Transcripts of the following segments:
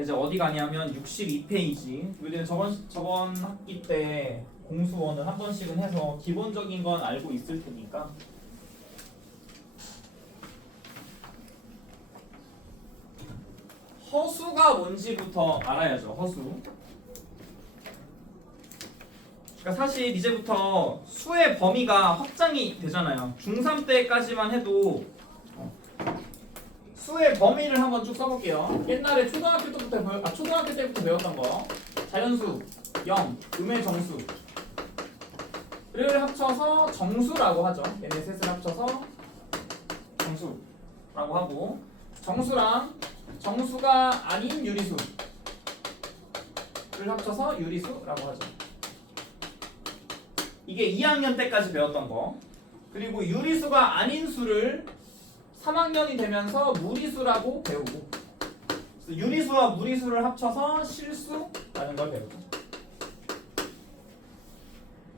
이제 어디 가냐면 62페이지. 우리는 저번 학기 때 공수원을 한 번씩은 해서 기본적인 건 알고 있을 테니까. 허수가 뭔지부터 알아야죠. 허수. 그러니까 사실 이제부터 수의 범위가 확장이 되잖아요. 중3 때까지만 해도 수의 범위를 한번 쭉 써볼게요. 옛날에 초등학교 때부터 배웠던 거. 자연수, 영, 음의 정수를 합쳐서 정수라고 하죠. 얘네 셋을 합쳐서 정수라고 하고, 정수랑 정수가 아닌 유리수를 합쳐서 유리수라고 하죠. 이게 2학년 때까지 배웠던 거. 그리고 유리수가 아닌 수를 3학년이 되면서 무리수라고 배우고, 그래서 유리수와 무리수를 합쳐서 실수라는 걸 배우죠.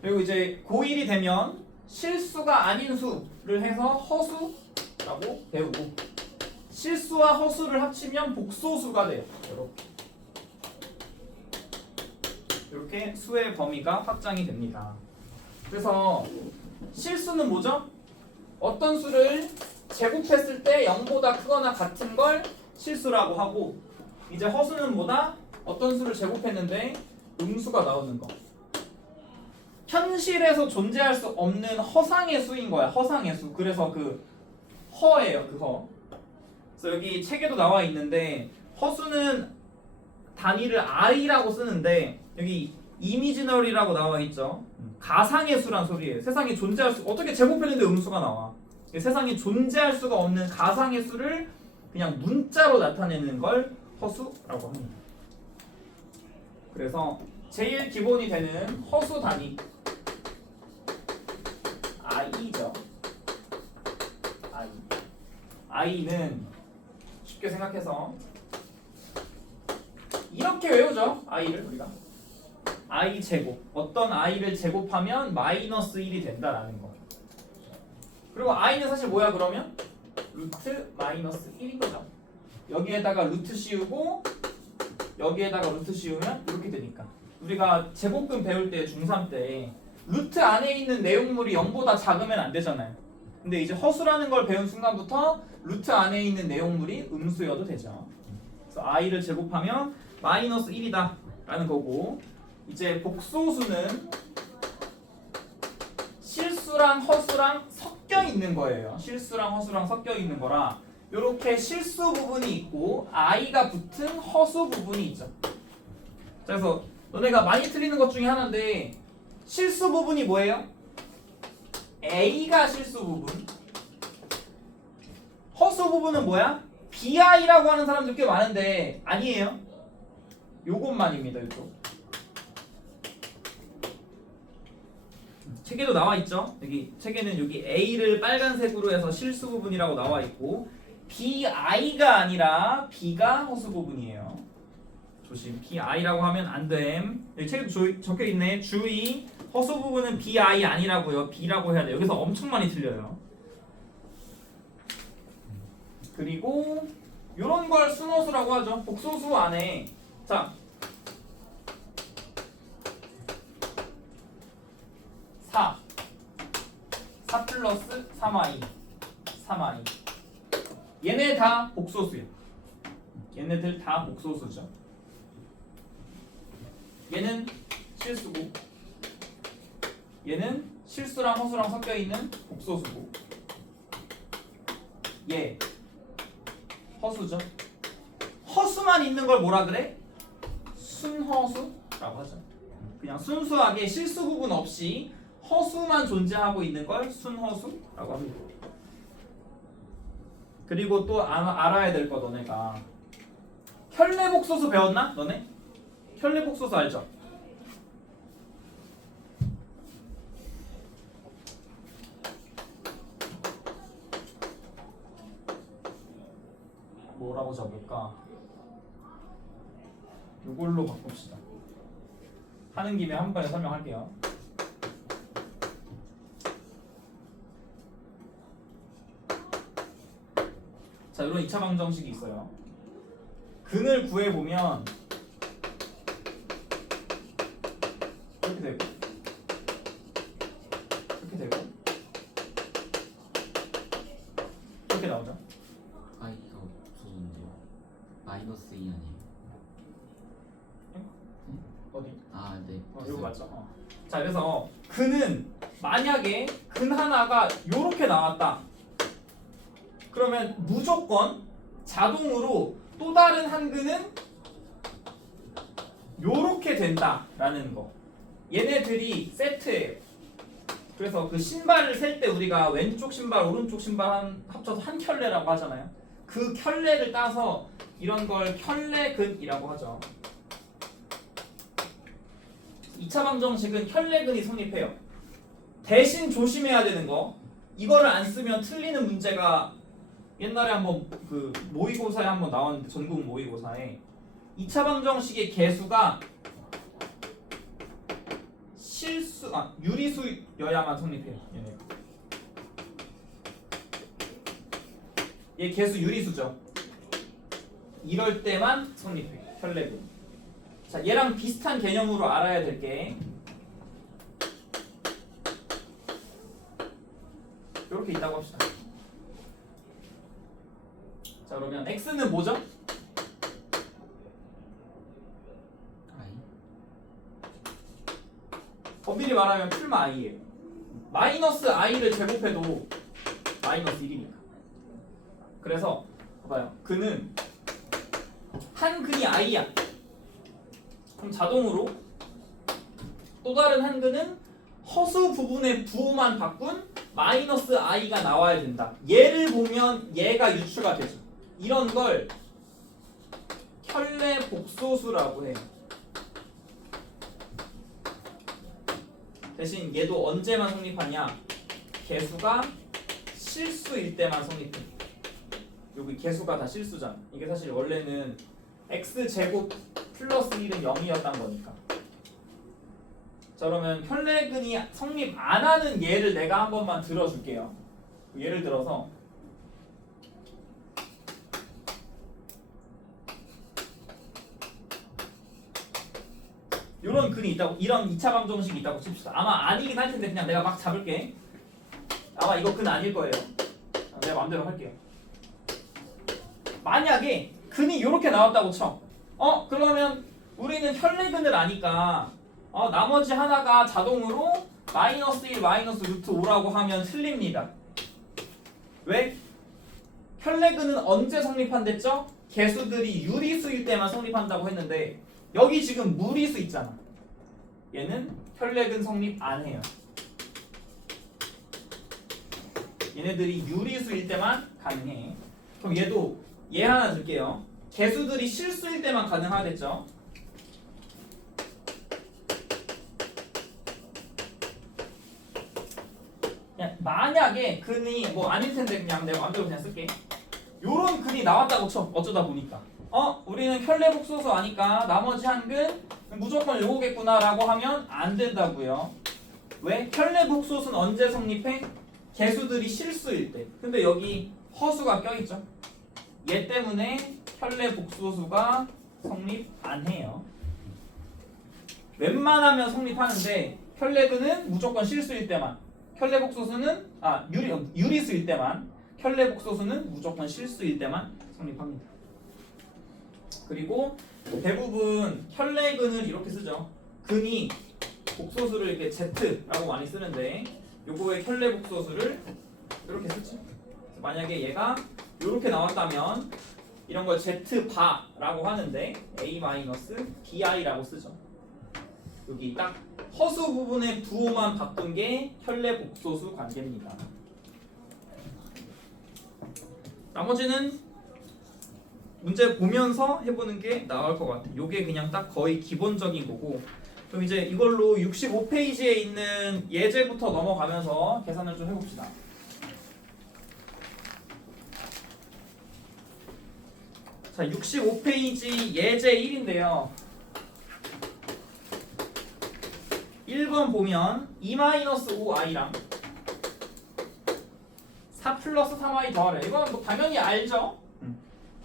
그리고 이제 고1이 되면 실수가 아닌 수를 해서 허수라고 배우고, 실수와 허수를 합치면 복소수가 돼요. 이렇게 수의 범위가 확장이 됩니다. 그래서 실수는 뭐죠? 어떤 수를 제곱했을 때 0보다 크거나 같은 걸 실수라고 하고, 이제 허수는 뭐다? 어떤 수를 제곱했는데 음수가 나오는 거. 현실에서 존재할 수 없는 허상의 수인 거야. 허상의 수. 그래서 그 허예요. 그 허. 그래서 여기 책에도 나와 있는데, 허수는 단위를 i라고 쓰는데 여기 이미지널이라고 나와 있죠. 가상의 수란 소리예요. 세상에 존재할 수, 어떻게 제곱했는데 음수가 나와. 세상에 존재할 수가 없는 가상의 수를 그냥 문자로 나타내는 걸 허수라고 합니다. 그래서 제일 기본이 되는 허수 단위 i죠. i는 쉽게 생각해서 이렇게 외우죠. i를 우리가 i 제곱, 어떤 i를 제곱하면 마이너스 1이 된다라는 거. 그리고 i는 사실 뭐야 그러면? 루트 마이너스 1인 거죠. 여기에다가 루트 씌우고 여기에다가 루트 씌우면 이렇게 되니까. 우리가 제곱근 배울 때 중3 때 루트 안에 있는 내용물이 0보다 작으면 안 되잖아요. 근데 이제 허수라는 걸 배운 순간부터 루트 안에 있는 내용물이 음수여도 되죠. 그래서 i를 제곱하면 마이너스 1이다 라는 거고, 이제 복소수는 실수랑 허수랑 섞여 있는 거예요. 실수랑 허수랑 섞여 있는 거라 이렇게 실수 부분이 있고 i가 붙은 허수 부분이 있죠. 그래서 너네가 많이 틀리는 것 중에 하나인데, 실수 부분이 뭐예요? a가 실수 부분. 허수 부분은 뭐야? bi라고 하는 사람들 꽤 많은데 아니에요. 요것만입니다. 이쪽. 책에도 나와 있죠. 여기 책에는 여기 a를 빨간색으로 해서 실수 부분이라고 나와 있고, bi가 아니라 b가 허수 부분이에요. 조심. bi라고 하면 안 됨. 여기 책에도 적혀 있네. 주의. 허수 부분은 bi 아니라고요. b라고 해야 돼요. 여기서 엄청 많이 틀려요. 그리고 이런 걸 순허수라고 하죠. 복소수 안에, 자, 4 플러스 3i 얘네 다 복소수야. 얘네들 다 복소수죠. 얘는 실수고, 얘는 실수랑 허수랑 섞여 있는 복소수고, 얘 허수죠. 허수만 있는 걸 뭐라 그래? 순허수라고 하죠. 그냥 순수하게 실수 부분 없이 허수만 존재하고 있는 걸 순허수라고 합니다. 그리고 또 알아야 될 거, 너네가 현례복소수 배웠나? 너네? 현례복소수 알죠? 뭐라고 적을까? 이걸로 바꿉시다. 하는 김에 한 번에 설명할게요. 자, 이런 2차 방정식이 있어요. 근을 구해보면 이렇게 되고 이렇게 되고 이렇게 나오죠. i가 없어졌는데요. 마이너스 2 아니에요? 어디? 아, 네. 이거 맞죠? 자, 그래서 근은 만약에 근 하나가 요렇게 나왔다. 그러면 무조건 자동으로 또 다른 한 근은 요렇게 된다라는 거. 얘네들이 세트예요. 그래서 그 신발을 셀 때 우리가 왼쪽 신발, 오른쪽 신발 합쳐서 한 켤레라고 하잖아요. 그 켤레를 따서 이런 걸 켤레근이라고 하죠. 2차 방정식은 켤레근이 성립해요. 대신 조심해야 되는 거, 이거를 안 쓰면 틀리는 문제가 옛날에 한번 그 모의고사에 한번 나왔는데, 전국 모의고사에 2차 방정식의 개수가 유리수여야만 성립해요. 얘 개수 유리수죠. 이럴 때만 성립해. 켤레근. 자, 얘랑 비슷한 개념으로 알아야 될 게 이렇게 있다고 합시다. 자, 그러면 x는 뭐죠? i. 엄밀히 말하면 풀마 i예요. 마이너스 i를 제곱해도 마이너스 1이니까. 그래서 봐봐요. 근은 한 근이 i야. 그럼 자동으로 또 다른 한 근은 허수 부분의 부호만 바꾼 마이너스 i가 나와야 된다. 얘를 보면 얘가 유추가 되죠. 이런 걸 켤레 복소수라고 해요. 대신 얘도 언제만 성립하냐? 개수가 실수일 때만 성립해. 여기 개수가 다 실수잖아. 이게 사실 원래는 x제곱 플러스 1은 0이었단 거니까. 자, 그러면 켤레근이 성립 안 하는 예를 내가 한 번만 들어줄게요. 예를 들어서 이런 근이 있다고, 이런 2차 방정식이 있다고 칩시다. 아마 아니긴 할 텐데 그냥 내가 막 잡을게. 아마 이거 근 아닐 거예요. 내가 마음대로 할게요. 만약에 근이 이렇게 나왔다고 쳐. 그러면 우리는 혈례근을 아니까 나머지 하나가 자동으로 마이너스 1 마이너스 루트 5라고 하면 틀립니다. 왜? 혈례근은 언제 성립한댔죠? 개수들이 유리수일 때만 성립한다고 했는데 여기 지금 무리수 있잖아. 얘는 혈례근 성립 안 해요. 얘네들이 유리수일 때만 가능해. 그럼 얘도 얘 하나 줄게요. 개수들이 실수일 때만 가능하겠죠. 그냥 만약에 근이 뭐 아닐 텐데 그냥 내가 마음대로 그냥 쓸게. 요런 근이 나왔다고 쳐. 어쩌다 보니까 우리는 켤레 복소수 아니까 나머지 한 근 무조건 요거겠구나라고 하면 안 된다고요. 왜? 켤레 복소수는 언제 성립해? 개수들이 실수일 때. 근데 여기 허수가 껴있죠. 얘 때문에 켤레 복소수가 성립 안 해요. 웬만하면 성립하는데 켤레근은 무조건 실수일 때만, 켤레 복소수는 유리수일 때만, 켤레 복소수는 무조건 실수일 때만 성립합니다. 그리고 대부분 켤레근을 이렇게 쓰죠. 근이 복소수를 이렇게 Z라고 많이 쓰는데 요거의 켤레 복소수를 이렇게 쓰죠. 만약에 얘가 이렇게 나왔다면 이런 걸 Z바라고 하는데 A-BI라고 쓰죠. 여기 딱 허수 부분의 부호만 바꾼 게 켤레 복소수 관계입니다. 나머지는 문제 보면서 해보는 게 나을 것 같아요. 요게 그냥 딱 거의 기본적인 거고, 그럼 이제 이걸로 65페이지에 있는 예제부터 넘어가면서 계산을 좀 해봅시다. 자, 65페이지 예제 1인데요. 1번 보면 2-5i랑 4 플러스 3i 더하래. 이건 뭐 당연히 알죠?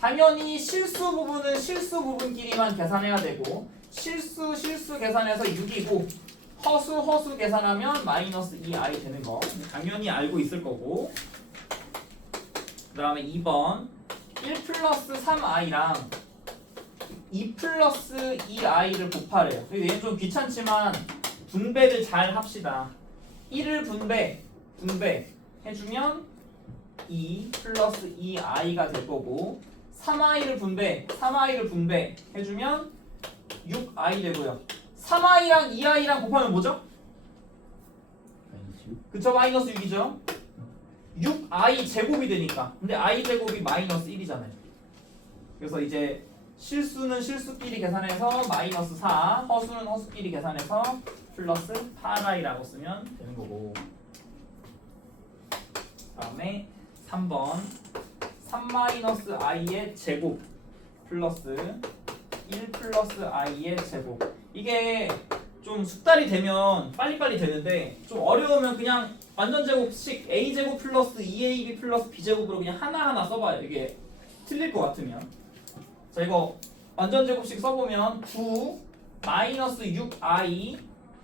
당연히 실수 부분은 실수 부분끼리만 계산해야 되고 실수 계산해서 6이고 허수 계산하면 마이너스 2i 되는 거 당연히 알고 있을 거고 그 다음에 2번 1 플러스 3i랑 2 플러스 2i를 곱하래요. 얘는 좀 귀찮지만 분배를 잘 합시다. 1을 분배 해주면 2 플러스 2i가 될 거고 3i를 분배 해주면 6i 되고요. 3i랑 2i랑 곱하면 뭐죠? 그쵸? 마이너스 6이죠? 6i 제곱이 되니까. 근데 i 제곱이 마이너스 1이잖아요. 그래서 이제 실수는 실수끼리 계산해서 마이너스 4, 허수는 허수끼리 계산해서 플러스 8i라고 쓰면 되는 거고. 다음에 3번 3-i의 제곱 플러스 1 플러스 i의 제곱. 이게 좀 숙달이 되면 빨리빨리 되는데 좀 어려우면 그냥 완전 제곱식 a제곱 플러스 2ab 플러스 b제곱으로 그냥 하나하나 써봐요. 이게 틀릴 것 같으면. 자, 이거 완전 제곱식 써보면 9 마이너스 6i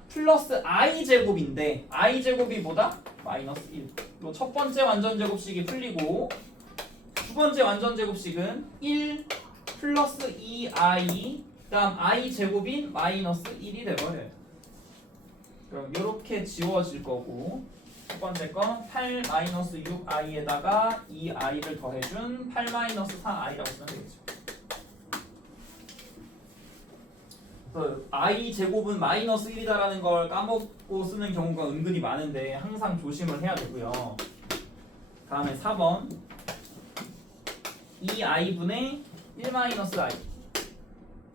플러스 i 제곱인데 i 제곱이 뭐다? 마이너스 1. 그리고 첫 번째 완전 제곱식이 풀리고 두 번째 완전 제곱식은 1 플러스 2i 그다음 i 제곱인 마이너스 1이 돼버려요. 그럼 이렇게 지워질 거고 첫 번째 건 8 마이너스 6i에다가 2i를 더해준 8 마이너스 4i라고 쓰면 되겠죠. i 제곱은 마이너스 1이다라는 걸 까먹고 쓰는 경우가 은근히 많은데 항상 조심을 해야 되고요. 다음에 4번 2i분의 1 마이너스 i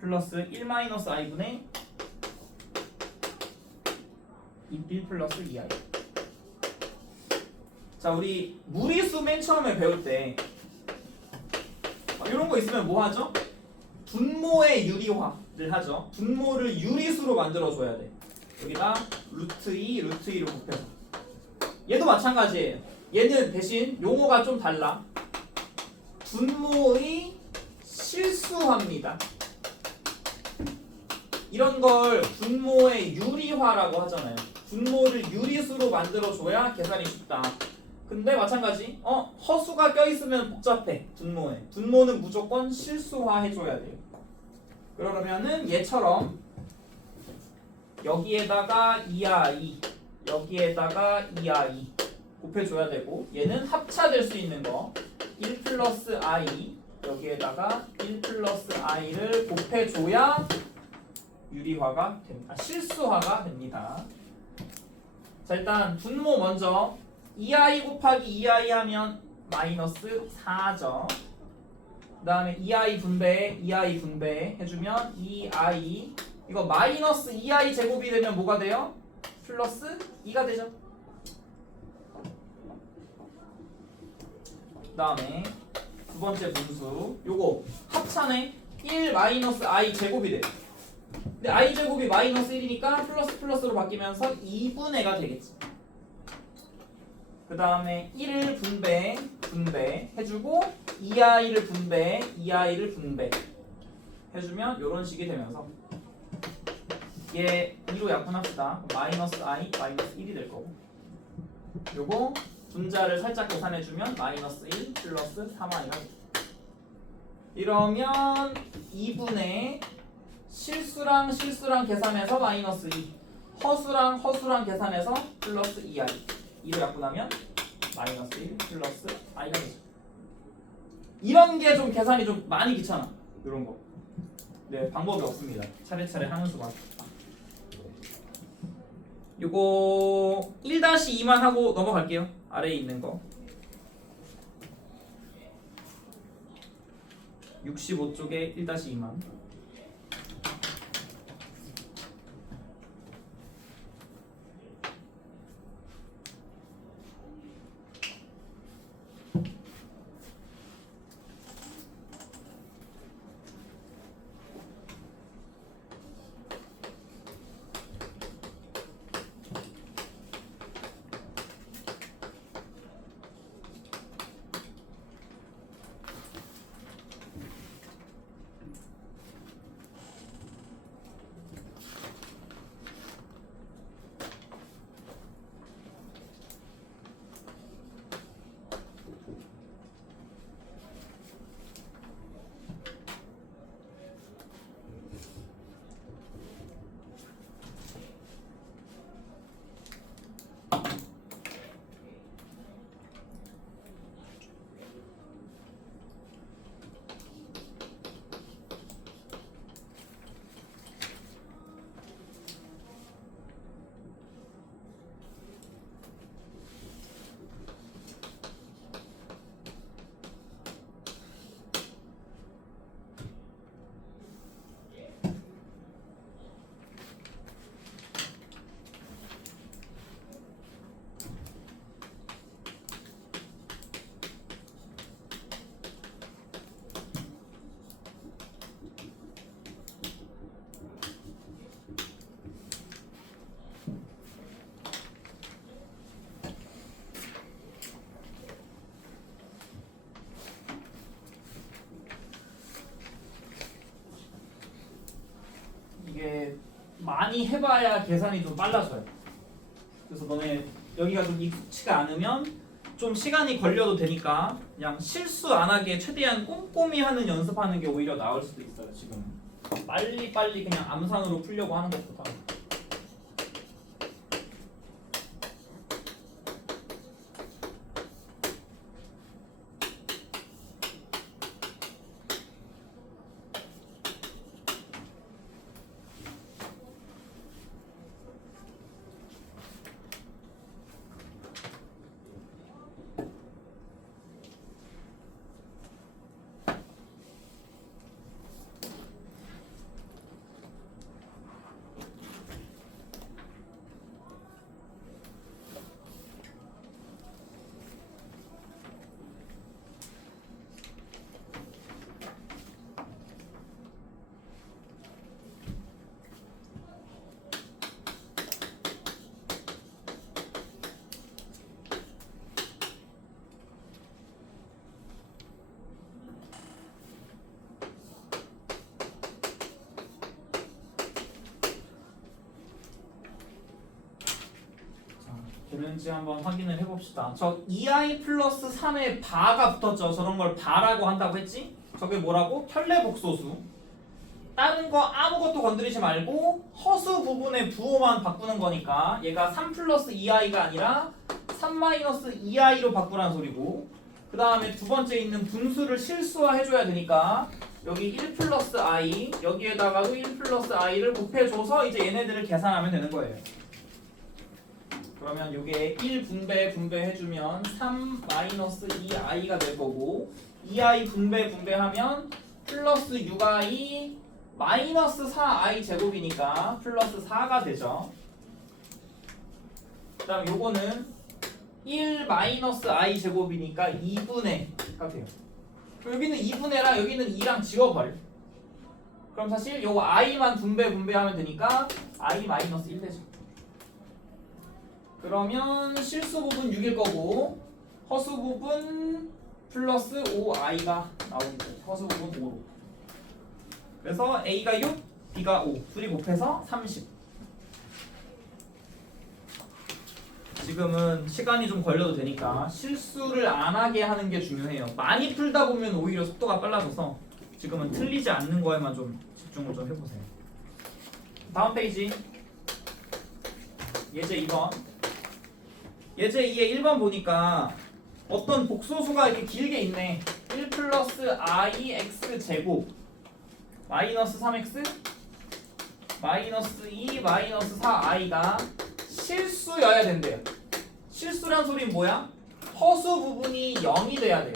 플러스 1 마이너스 i분의 1 플러스 2i. 자, 우리 무리수 맨 처음에 배울 때 이런 거 있으면 뭐 하죠? 분모의 유리화를 하죠. 분모를 유리수로 만들어줘야 돼. 여기다 루트 2, 루트 2를 곱해서. 얘도 마찬가지예요. 얘는 대신 용어가 좀 달라. 분모의 실수화입니다. 이런 걸 분모의 유리화라고 하잖아요. 분모를 유리수로 만들어줘야 계산이 쉽다. 근데 마찬가지 허수가 껴있으면 복잡해. 분모는 무조건 실수화 해줘야 돼요. 그러면은 얘처럼 여기에다가 2i 여기에다가 2i 곱해줘야 되고 얘는 합차될 수 있는 거 1 플러스 i 여기에다가 1 플러스 i를 곱해줘야 유리화가 됩니다. 실수화가 됩니다. 자, 일단 분모 먼저 2i 곱하기 2i 하면 마이너스 4죠. 그 다음에 2i 분배 해주면 2i 이거 마이너스 2i 제곱이 되면 뭐가 돼요? 플러스 2가 되죠. 그 다음에 두 번째 분수 요거 합차네. 1 마이너스 i 제곱이 돼요. 근데 i 제곱이 마이너스 1이니까 플러스 플러스로 바뀌면서 2분의가 되겠지. 그 다음에 1을 분배 해주고 2i를 분배 해주면 이런 식이 되면서 얘 2로 약분합시다. 마이너스 i 마이너스 1이 될 거고 요거 분자를 살짝 계산해주면 마이너스 1 플러스 3i가 되죠. 이러면 2분의 실수랑 계산해서 마이너스 2 허수랑 계산해서 플러스 2i 2로 약분하면 마이너스 1 플러스 i가 되죠. 이런 게 좀 계산이 좀 많이 귀찮아. 이런 거. 네, 방법이 없습니다. 차례차례 하는 수가 있다. 요거 1-2만 하고 넘어갈게요. 아래에 있는 거 65쪽에 1-2만 이게 많이 해봐야 계산이 좀 빨라져요. 그래서 너네 여기가 좀 익숙치가 않으면 좀 시간이 걸려도 되니까 그냥 실수 안 하게 최대한 꼼꼼히 하는 연습하는 게 오히려 나을 수도 있어요. 지금 빨리 그냥 암산으로 풀려고 하는 것보다. 되는지 한번 확인을 해봅시다. 저 2i 플러스 3의 바가 붙었죠. 저런 걸 바라고 한다고 했지? 저게 뭐라고? 편례복소수. 다른 거 아무것도 건드리지 말고 허수 부분의 부호만 바꾸는 거니까 얘가 3 플러스 2i가 아니라 3 마이너스 2i로 바꾸란 소리고, 그 다음에 두 번째 있는 분수를 실수화 해줘야 되니까 여기 1 플러스 i, 여기에다가도 1 플러스 i를 곱해줘서 이제 얘네들을 계산하면 되는 거예요. 그러면 이게 1 분배해주면 3 마이너스 2i가 될 거고, 2i 분배하면 플러스 6i 마이너스 4i 제곱이니까 플러스 4가 되죠. 그 다음 요거는 1 마이너스 i 제곱이니까 2분의가 돼요. 여기는 2분의라 여기는 2랑 지워버려. 그럼 사실 요거 i만 분배하면 되니까 i 마이너스 1 되죠. 그러면 실수 부분 6일 거고 허수 부분 플러스 5i가 나오니까 허수 부분 5로. 그래서 a가 6, b가 5, 둘이 곱해서 30. 지금은 시간이 좀 걸려도 되니까 실수를 안 하게 하는 게 중요해요. 많이 풀다 보면 오히려 속도가 빨라져서 지금은 틀리지 않는 거에만 좀 집중을 좀 해보세요. 다음 페이지 예제 2번. 예제 2의 1번 보니까 어떤 복소수가 이렇게 길게 있네. 1 플러스 i x 제곱 마이너스 3x 마이너스 2 마이너스 4i가 실수여야 된대요. 실수란 소리는 뭐야? 허수 부분이 0이 돼야 돼요.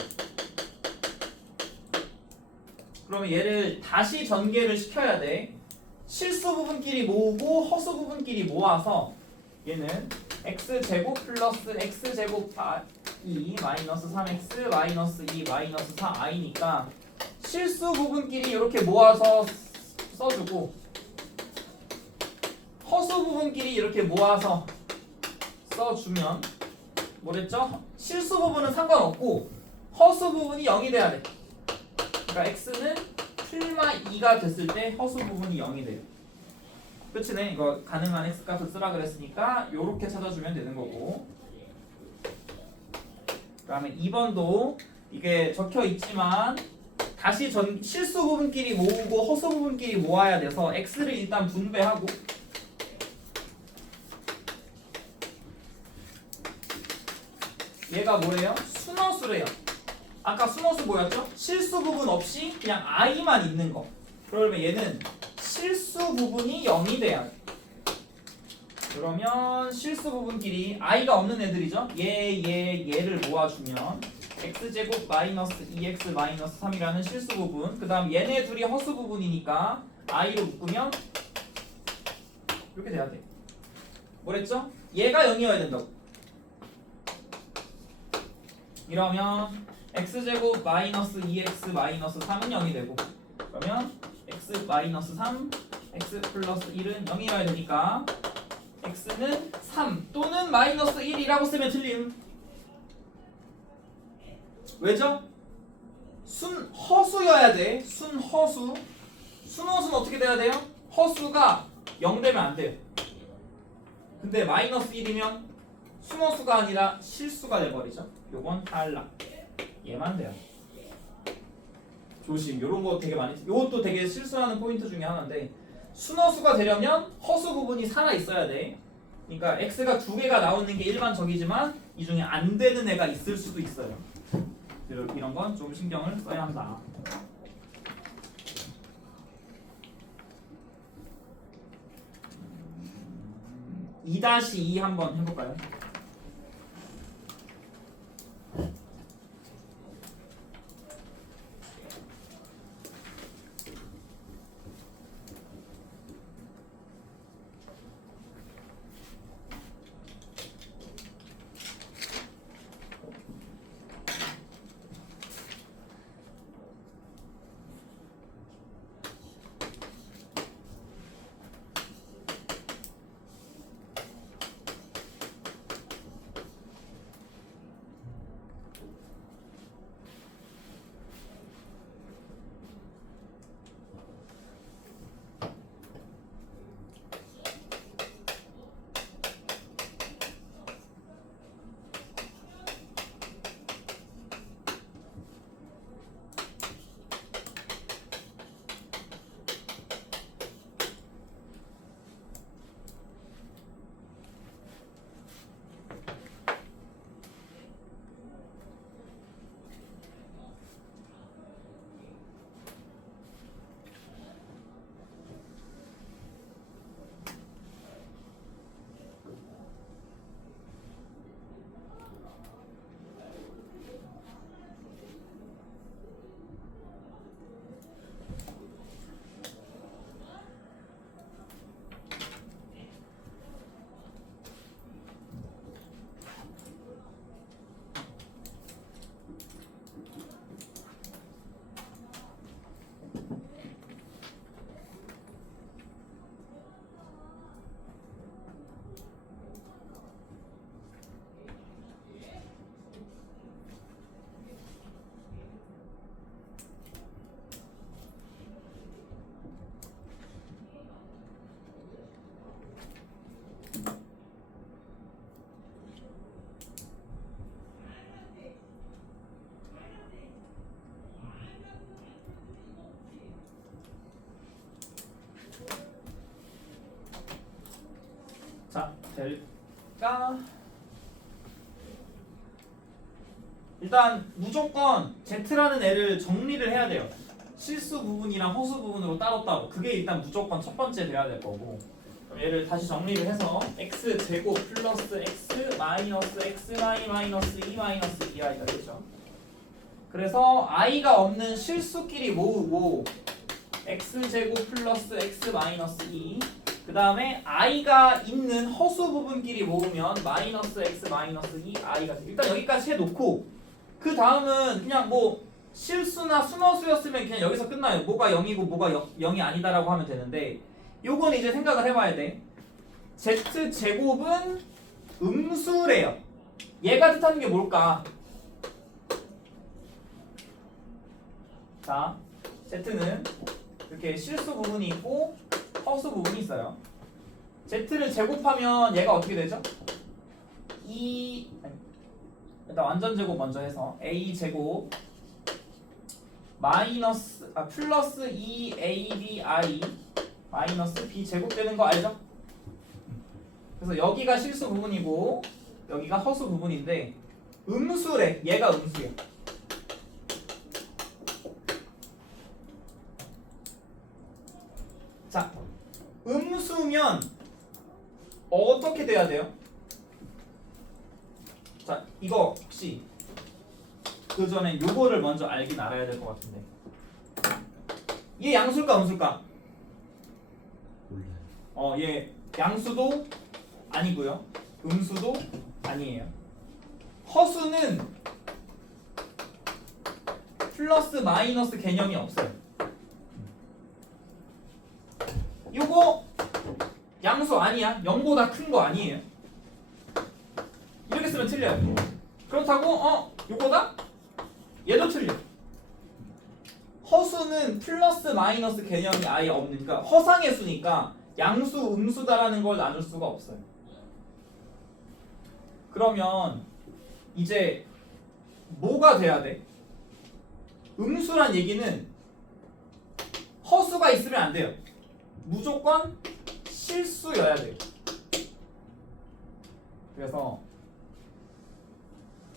그러면 얘를 다시 전개를 시켜야 돼. 실수 부분끼리 모으고 허수 부분끼리 모아서 얘는 x제곱 플러스 x제곱 2 마이너스 3x 마이너스 2 마이너스 4i니까 실수 부분끼리 이렇게 모아서 써주고 허수 부분끼리 이렇게 모아서 써주면 뭐랬죠? 실수 부분은 상관없고 허수 부분이 0이 돼야 돼. 그러니까 x는 플마 2가 됐을 때 허수 부분이 0이 돼요. 끝이네. 이거 가능한 x 값을 쓰라 그랬으니까 요렇게 찾아주면 되는 거고, 그 다음에 2번도 이게 적혀 있지만 다시 실수 부분끼리 모으고 허수 부분끼리 모아야 돼서 x를 일단 분배하고 얘가 뭐래요? 순허수래요. 아까 순허수 뭐였죠? 실수 부분 없이 그냥 i만 있는 거. 그러면 얘는 실수 부분이 0이 돼야 돼. 그러면 실수 부분끼리 i가 없는 애들이죠? 얘를 모아주면 x제곱 마이너스 2x 마이너스 3이라는 실수 부분, 그 다음 얘네 둘이 허수 부분이니까 i로 묶으면 이렇게 돼야 돼. 뭐랬죠? 얘가 0이어야 된다고. 이러면 x제곱 마이너스 2x 마이너스 3은 0이 되고, 그러면 x 마이너스 3, x 플러스 1은 0이어야 되니까 x는 3 또는 마이너스 1이라고 쓰면 틀림. 왜죠? 순허수여야 돼. 순허수. 순허수는 어떻게 돼야 돼요? 허수가 0 되면 안 돼요. 근데 마이너스 1이면 순허수가 아니라 실수가 돼버리죠. 요건 탈락. 얘만 돼요. 조심. 요런 거 되게 많이. 요것도 되게 실수하는 포인트 중에 하나인데 순허수가 되려면 허수 부분이 살아 있어야 돼. 그러니까 x가 두 개가 나오는 게 일반적이지만 이 중에 안 되는 애가 있을 수도 있어요. 이런 건 좀 신경을 써야 한다. 2-2 한번 해볼까요? 자, 될까? 일단 무조건 Z라는 애를 정리를 해야 돼요. 실수 부분이랑 허수 부분으로 따로 그게 일단 무조건 첫 번째 돼야 될 거고. 그럼 얘를 다시 정리를 해서 x제곱 플러스 x 마이너스 x 마이너스 2 마이너스 2i가 되죠. 그래서 i가 없는 실수끼리 모으고 x제곱 플러스 x 마이너스 2 그 다음에 i가 있는 허수 부분끼리 모으면 마이너스 x 마이너스 2i가 돼. 일단 여기까지 해놓고 그 다음은 그냥 뭐 실수나 순허수였으면 그냥 여기서 끝나요. 뭐가 0이고 뭐가 0이 아니다라고 하면 되는데 요건 이제 생각을 해봐야 돼. z제곱은 음수래요. 얘가 뜻하는 게 뭘까? 자, z는 이렇게 실수 부분이 있고 허수 부분이 있어요. z를 제곱하면 얘가 어떻게 되죠? 일단 완전 제곱 먼저 해서 a 제곱 플러스 2abi 마이너스 b 제곱 되는 거 알죠? 그래서 여기가 실수 부분이고 여기가 허수 부분인데 음수래. 얘가 음수야. 자, 음수면 어떻게 돼야 돼요? 자, 이거 혹시 그 전에 요거를 먼저 알긴 알아야 될 것 같은데 얘 양수일까 음수일까? 몰라요. 얘 양수도 아니고요 음수도 아니에요. 허수는 플러스 마이너스 개념이 없어요. 요거 양수 아니야. 0보다 큰 거 아니에요. 이렇게 쓰면 틀려요. 그렇다고 요거다? 얘도 틀려. 허수는 플러스 마이너스 개념이 아예 없는, 그러니까 허상의 수니까 양수 음수다라는 걸 나눌 수가 없어요. 그러면 이제 뭐가 돼야 돼? 음수란 얘기는 허수가 있으면 안 돼요. 무조건 실수여야 돼요. 그래서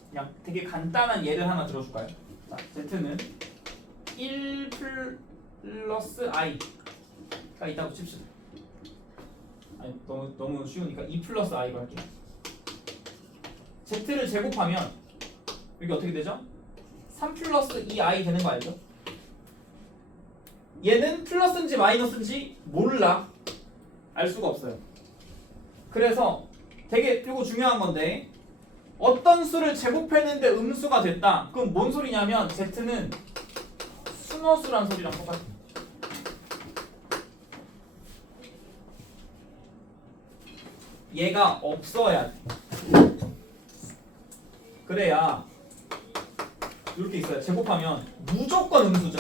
그냥 되게 간단한 예를 하나 들어줄까요? 자, Z는 1 플러스 i가 있다고 칩시다. 아니, 너무 쉬우니까 2 플러스 i로 할게요. Z를 제곱하면 여기 어떻게 되죠? 3 플러스 2i 되는 거 알죠? 얘는 플러스인지 마이너스인지 몰라. 알 수가 없어요. 그래서 되게 이거 중요한 건데, 어떤 수를 제곱했는데 음수가 됐다. 그럼 뭔 소리냐면 Z는 순허수란 소리랑 똑같아요. 얘가 없어야 돼. 그래야 이렇게 있어요. 제곱하면 무조건 음수죠.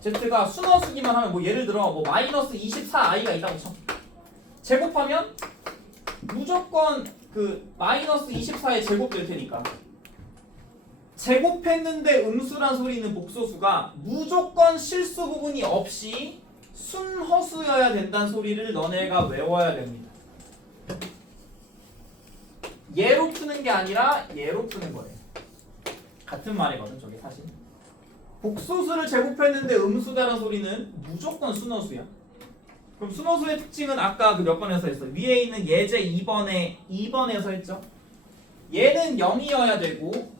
Z가 순허수기만 하면 뭐 예를 들어 뭐 마이너스 24i가 있다고 쳐. 제곱하면 무조건 그 마이너스 24의 제곱 될 테니까. 제곱했는데 음수란 소리는 복소수가 무조건 실수 부분이 없이 순허수여야 된다는 소리를 너네가 외워야 됩니다. 얘로 푸는 게 아니라 얘로 푸는 거예요. 같은 말이거든 저게 사실. 복소수를 제곱했는데 음수다라는 소리는 무조건 순허수야. 그럼 순허수의 특징은 아까 그 몇 번에서 했어. 위에 있는 예제 2번에서 했죠. 얘는 0이어야 되고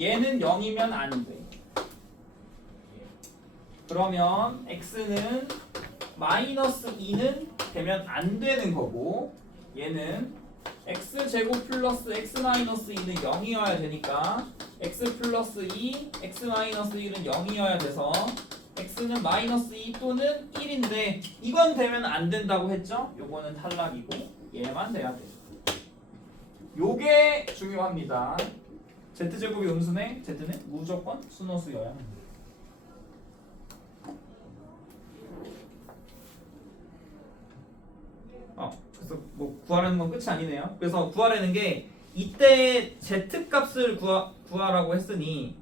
얘는 0이면 안 돼. 그러면 x는 마이너스 2는 되면 안 되는 거고, 얘는 x제곱 플러스 x 마이너스 2는 0이어야 되니까 x 플러스 2, x 마이너스 1은 0이어야 돼서 x는 마이너스 2 또는 1인데 이건 되면 안 된다고 했죠? 요거는 탈락이고 얘만 돼야 돼. 요게 중요합니다. z제곱이 음수네, z는 무조건 순허수여야 합니다. 그래서 뭐 구하라는 건 끝이 아니네요. 그래서 구하라는 게 이때 z 값을 구하라고 했으니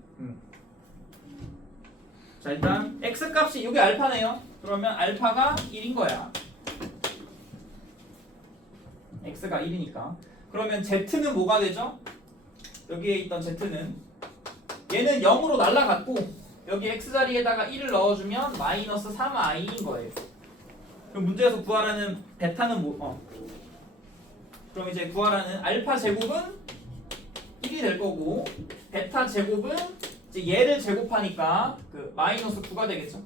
자, 일단 x 값이 이게 알파네요. 그러면 알파가 1인 거야. x가 1이니까. 그러면 z는 뭐가 되죠? 여기에 있던 z는 얘는 0으로 날라갔고 여기 x 자리에다가 1을 넣어주면 마이너스 3i인 거예요. 그럼 문제에서 구하라는 베타는 그럼 이제 구하라는 알파 제곱은 1이 될 거고 베타 제곱은 이제 얘를 제곱하니까 그 마이너스 9가 되겠죠.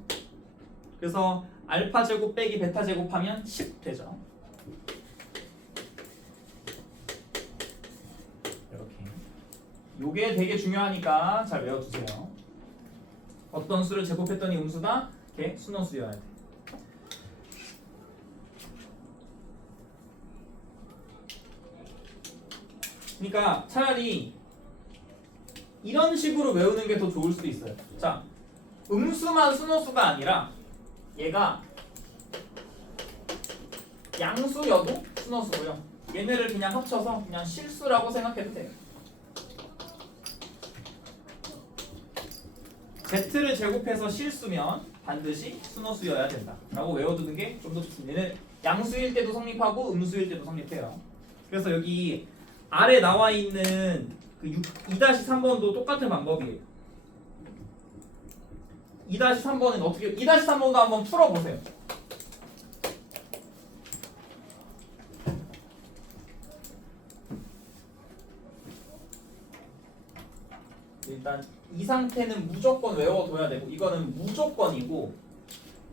그래서 알파 제곱 빼기 베타 제곱하면 10 되죠. 이렇게. 요게 되게 중요하니까 잘 외워두세요. 어떤 수를 제곱했더니 음수다? 걔 순허수여야 돼. 그러니까 차라리 이런 식으로 외우는 게 더 좋을 수도 있어요. 자, 음수만 순허수가 아니라 얘가 양수여도 순허수고요. 얘네를 그냥 합쳐서 그냥 실수라고 생각해도 돼요. z를 제곱해서 실수면 반드시 순허수여야 된다 라고 외워두는 게 좀 더 좋습니다. 얘는 양수일 때도 성립하고 음수일 때도 성립해요. 그래서 여기 아래 나와 있는 그 2-3번도 똑같은 방법이에요. 2-3번은 어떻게 2-3번도 한번 풀어보세요. 일단 이 상태는 무조건 외워둬야 되고 이거는 무조건이고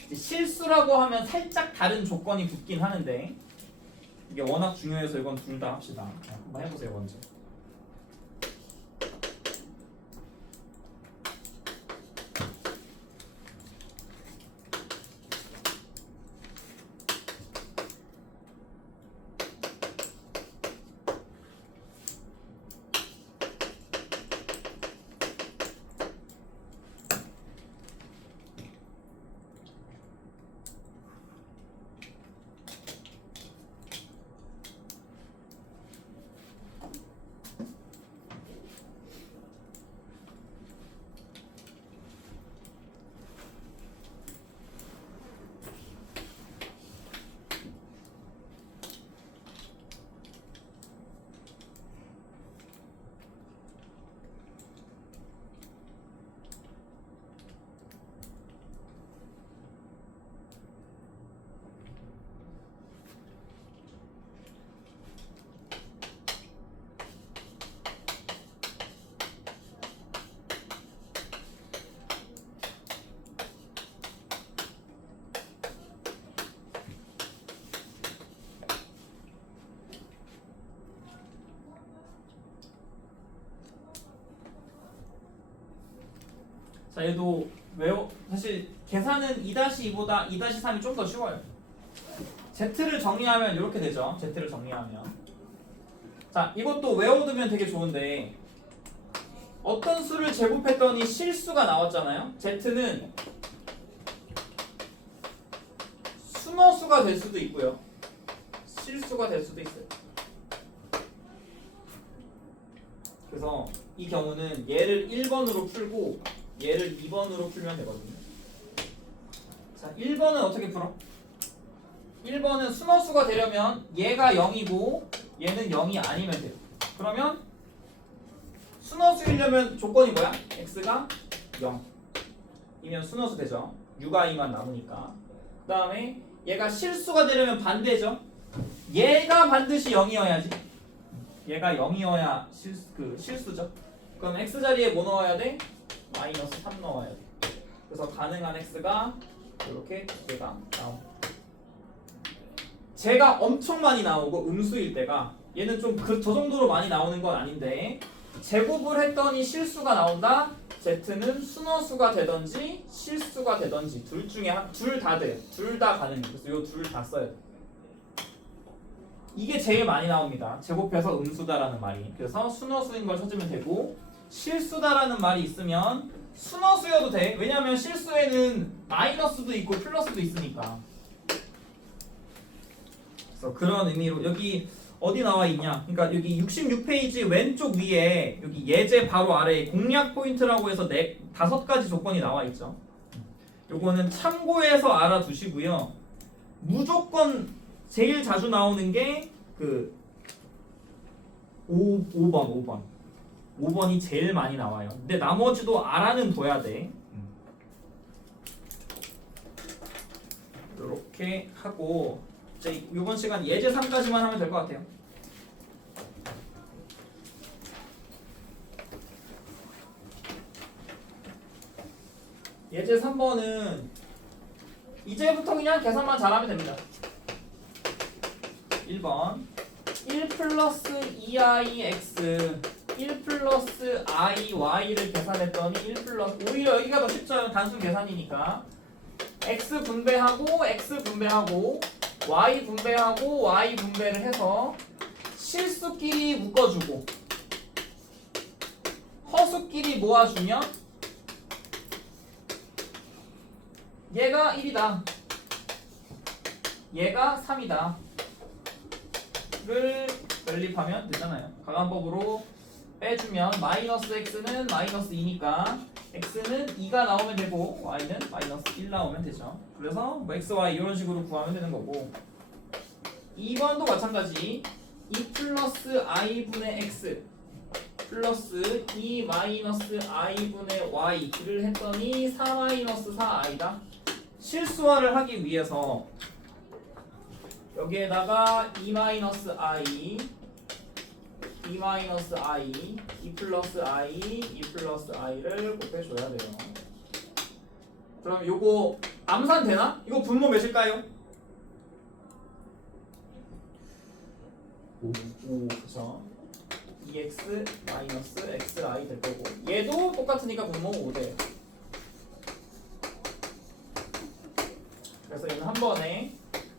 이제 실수라고 하면 살짝 다른 조건이 붙긴 하는데 이게 워낙 중요해서 이건 둘 다 합시다. 한번 해보세요 먼저. 자, 얘도 외워 사실 계산은 2-2보다 2-3이 좀 더 쉬워요. Z를 정리하면 이렇게 되죠. Z를 정리하면. 자, 이것도 외워두면 되게 좋은데 어떤 수를 제곱했더니 실수가 나왔잖아요. Z는 순어수가 될 수도 있고요. 실수가 될 수도 있어요. 그래서 이 경우는 얘를 1번으로 풀고 얘를 2번으로 풀면 되거든요. 자, 1번은 어떻게 풀어? 1번은 순어수가 되려면 얘가 0이고 얘는 0이 아니면 돼요. 그러면 순어수이려면 조건이 뭐야? x가 0이면 순어수 되죠. u가 2만 남으니까. 그 다음에 얘가 실수가 되려면 반대죠. 얘가 반드시 0이어야지. 얘가 0이어야 실수죠. 그럼 x자리에 뭐 넣어야 돼? 마이너스 3 넣어야 돼. 그래서 가능한 x가 이렇게 두 개가 나옵니다. 제가 엄청 많이 나오고 음수일 때가 얘는 좀 저 정도로 많이 나오는 건 아닌데 제곱을 했더니 실수가 나온다. Z는 순어수가 되던지 실수가 되던지 둘 중에 둘 다 돼요. 둘 다 가능해요. 그래서 요 둘 다 써야 돼요. 이게 제일 많이 나옵니다. 제곱해서 음수다라는 말이. 그래서 순어수인 걸 찾으면 되고 실수다라는 말이 있으면 순어수여도 돼. 왜냐하면 실수에는 마이너스도 있고 플러스도 있으니까. 그래서 그런 의미로 여기 어디 나와 있냐? 그러니까 여기 66페이지 왼쪽 위에 여기 예제 바로 아래에 공략 포인트라고 해서 5가지 조건이 나와 있죠. 요거는 참고해서 알아두시고요. 무조건 제일 자주 나오는 게 그 5번이 제일 많이 나와요. 근데 나머지도 알아는 둬야 돼. 이렇게 하고 이제 이번 시간 예제 3까지만 하면 될 것 같아요. 예제 3번은 이제부터 그냥 계산만 잘하면 됩니다. 1번 1 플러스 2ix 1 플러스 iy를 계산했더니 1 플러스 오히려 여기가 더 쉽죠. 단순 계산이니까 x 분배하고 x 분배하고 y 분배하고 y 분배를 해서 실수끼리 묶어주고 허수끼리 모아주면 얘가 1이다 얘가 3이다 를 연립하면 되잖아요. 가간법으로 빼주면 마이너스 x는 마이너스 2니까 x는 2가 나오면 되고 y는 마이너스 1 나오면 되죠. 그래서 뭐 x, y 이런 식으로 구하면 되는 거고 2번도 마찬가지 2 플러스 i분의 x 플러스 2 마이너스 i분의 y를 했더니 4 마이너스 4i다. 실수화를 하기 위해서 여기에다가 2-i, 2-i, 2 플러스 i, 2 플러스 i를 곱해줘야 돼요. 그럼 요거 암산 되나? 이거 분모 몇일까요? 5, 그쵸? 2x 마이너스 xi 될 거고 얘도 똑같으니까 분모 5돼요. 그래서 얘는 한 번에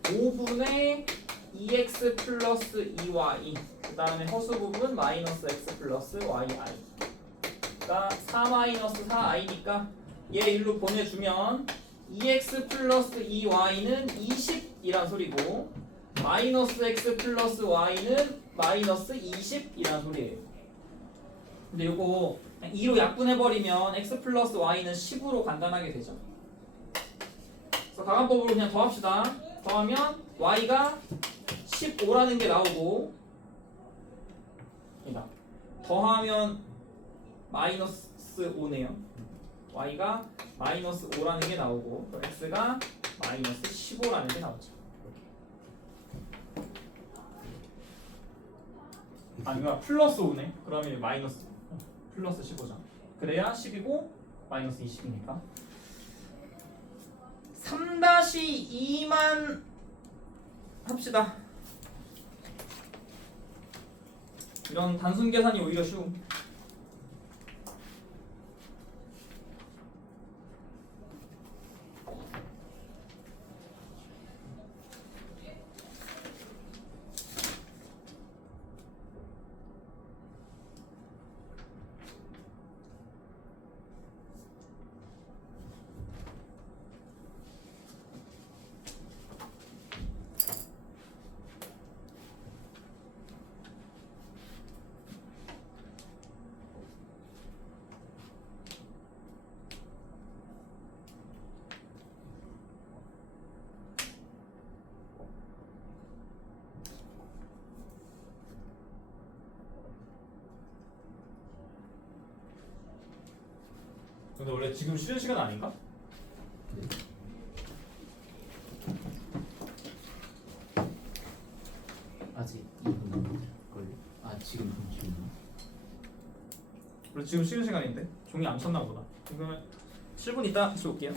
5분의 2x 플러스 2y 그 다음에 허수 부분 마이너스 x 플러스 yi 가 4 마이너스 4i니까 얘 일로 보내주면 2x 플러스 2y는 20이란 소리고 마이너스 x 플러스 y는 마이너스 20이란 소리예요. 근데 요거 2로 약분해버리면 x 플러스 y는 10으로 간단하게 되죠. 그래서 가간법으로 그냥 더합시다. 더하면 y가 15라는 게 나오고 더하면 마이너스 5네요. y가 마이너스 5라는 게 나오고 x가 마이너스 15라는 게 나오죠. 아니면 플러스 5네. 그러면 마이너스 플러스 15죠. 그래야 10이고 마이너스 20이니까 3-2만 합시다. 이런 단순 계산이 오히려 쉬움. 근데 원래 지금 쉬는 시간 아닌가? 네. 아직 2분 남았을걸요? 아 지금 잠시만요. 원래 지금 쉬는 시간인데 종이 안 쳤나 보다. 그러면 7분 있다 다시 올게요.